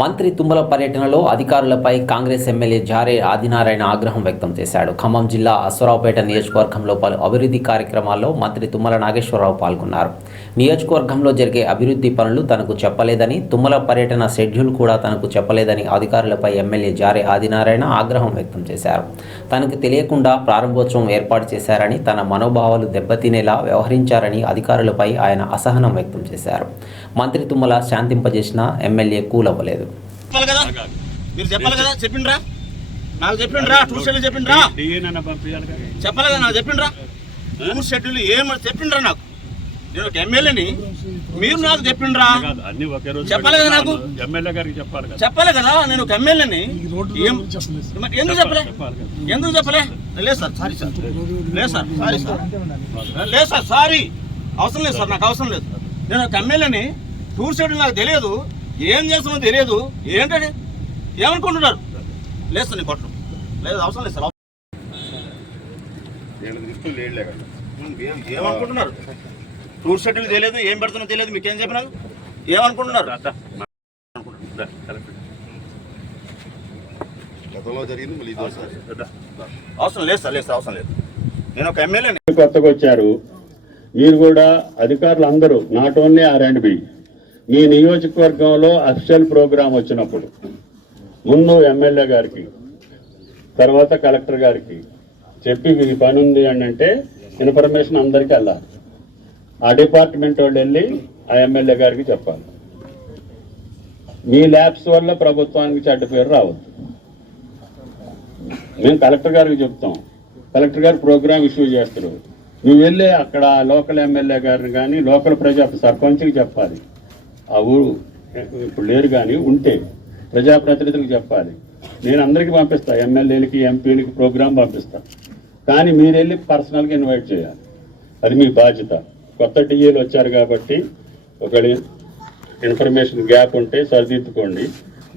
మంత్రి తుమ్మల పర్యటనలో అధికారులపై కాంగ్రెస్ ఎమ్మెల్యే జారే ఆదినారాయణ ఆగ్రహం వ్యక్తం చేశాడు. ఖమ్మం జిల్లా అశ్వరావుపేట నియోజకవర్గంలో పలు అభివృద్ధి కార్యక్రమాల్లో మంత్రి తుమ్మల నాగేశ్వరరావు పాల్గొన్నారు. నియోజకవర్గంలో జరిగే అభివృద్ధి పనులు తనకు చెప్పలేదని, తుమ్మల పర్యటన షెడ్యూల్ కూడా తనకు చెప్పలేదని అధికారులపై ఎమ్మెల్యే జారే ఆదినారాయణ ఆగ్రహం వ్యక్తం చేశారు. తనకు తెలియకుండా ప్రారంభోత్సవం ఏర్పాటు చేశారని, తన మనోభావాలు దెబ్బతినేలా వ్యవహరించారని అధికారులపై ఆయన అసహనం వ్యక్తం చేశారు. మంత్రి తుమ్మల శాంతింపజేసిన ఎమ్మెల్యే కూలవ్వలేదు. మీరు చెప్పాలి కదా, చెప్పిండ్రా నాకు చెప్పిండ్రా, టూర్ షెడ్యూల్ చెప్పిండ్రా, చెప్పాలి కదా నాకు చెప్పిండ్రా, టూర్ షెడ్యూల్ ఏమని చెప్పిండ్రా నాకు. నేను ఒక ఎమ్మెల్యేని, మీరు నాకు చెప్పిండ్రా, చెప్పాలి కదా నాకు, చెప్పాలి కదా నేను ఒక ఎమ్మెల్యేని. ఎందుకు చెప్పలే, ఎందుకు చెప్పలే? లేదు సార్, సారీ సార్, లేదు సార్, సారీ సార్, లేదు సార్, సారీ, అవసరం లేదు సార్, నాకు అవసరం లేదు. నేను ఒక ఎమ్మెల్యేని, టూర్ షెడ్యూల్ నాకు తెలియదు, ఏం చేస్తామో తెలియదు, ఏంటంటే ఏమనుకుంటున్నారు? లేదు సార్, నేను కొట్టను, లేదు, అవసరం లేదు సార్. ఏమనుకుంటున్నారు? టూర్ షెడ్యూల్ తెలియదు, ఏం పెడుతున్నా తెలియదు, మీకేం చెప్పినా ఏమనుకుంటున్నారు? అవసరం లేదు సార్, లేదు సార్, అవసరం లేదు. నేను ఒక ఎమ్మెల్యేని. కొత్తగా వచ్చారు మీరు కూడా, అధికారులు అందరూ, నాట్ ఓన్లీ R&B. మీ నియోజకవర్గంలో అఫీషియల్ ప్రోగ్రాం వచ్చినప్పుడు ముందు ఎమ్మెల్యే గారికి, తర్వాత కలెక్టర్ గారికి చెప్పి మీ పని ఉంది అని అంటే ఇన్ఫర్మేషన్ అందరికీ వెళ్ళాలి. ఆ డిపార్ట్మెంట్ వాళ్ళు వెళ్ళి ఆ ఎమ్మెల్యే గారికి చెప్పాలి. మీ ల్యాబ్స్ వల్ల ప్రభుత్వానికి చెడ్డ పేరు రావద్దు. మేము కలెక్టర్ గారికి చెప్తాం, కలెక్టర్ గారు ప్రోగ్రామ్ ఇష్యూ చేస్తారు. నువ్వు వెళ్ళి అక్కడ లోకల్ ఎమ్మెల్యే గారిని కానీ, లోకల్ సర్పంచ్కి చెప్పాలి. ఆ ఊరు ఇప్పుడు లేరు కానీ ఉంటే ప్రజాప్రతినిధులకు చెప్పాలి. నేను అందరికీ పంపిస్తా, ఎమ్మెల్యేలకి, ఎంపీలకి ప్రోగ్రాం పంపిస్తా. కానీ మీరు వెళ్ళి పర్సనల్గా ఇన్వైట్ చేయాలి. అది మీ బాధ్యత. కొత్త టీఏలు వచ్చారు కాబట్టి ఒక ఇన్ఫర్మేషన్ గ్యాప్ ఉంటే సరిదిద్దుకోండి.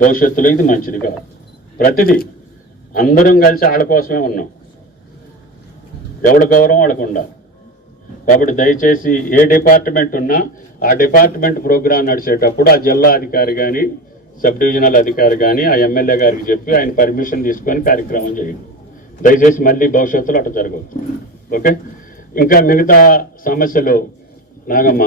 భవిష్యత్తులో ఇది మంచిది కాదు. ప్రతిదీ అందరం కలిసి వాళ్ళ కోసమే ఉన్నాం. ఎవరి గౌరవం వాళ్ళకు ఉండాలి. కాబట్టి దయచేసి ఏ డిపార్ట్మెంట్ ఉన్నా ఆ డిపార్ట్మెంట్ ప్రోగ్రాం నడిచేటప్పుడు ఆ జిల్లా అధికారి కానీ, సబ్ డివిజనల్ అధికారి కానీ ఆ ఎమ్మెల్యే గారికి చెప్పి ఆయన పర్మిషన్ తీసుకొని కార్యక్రమం చేయండి. దయచేసి మళ్ళీ భవిష్యత్తులో అట్లా జరగవచ్చు. ఓకే. ఇంకా మిగతా సమస్యలు నాగమ్మ.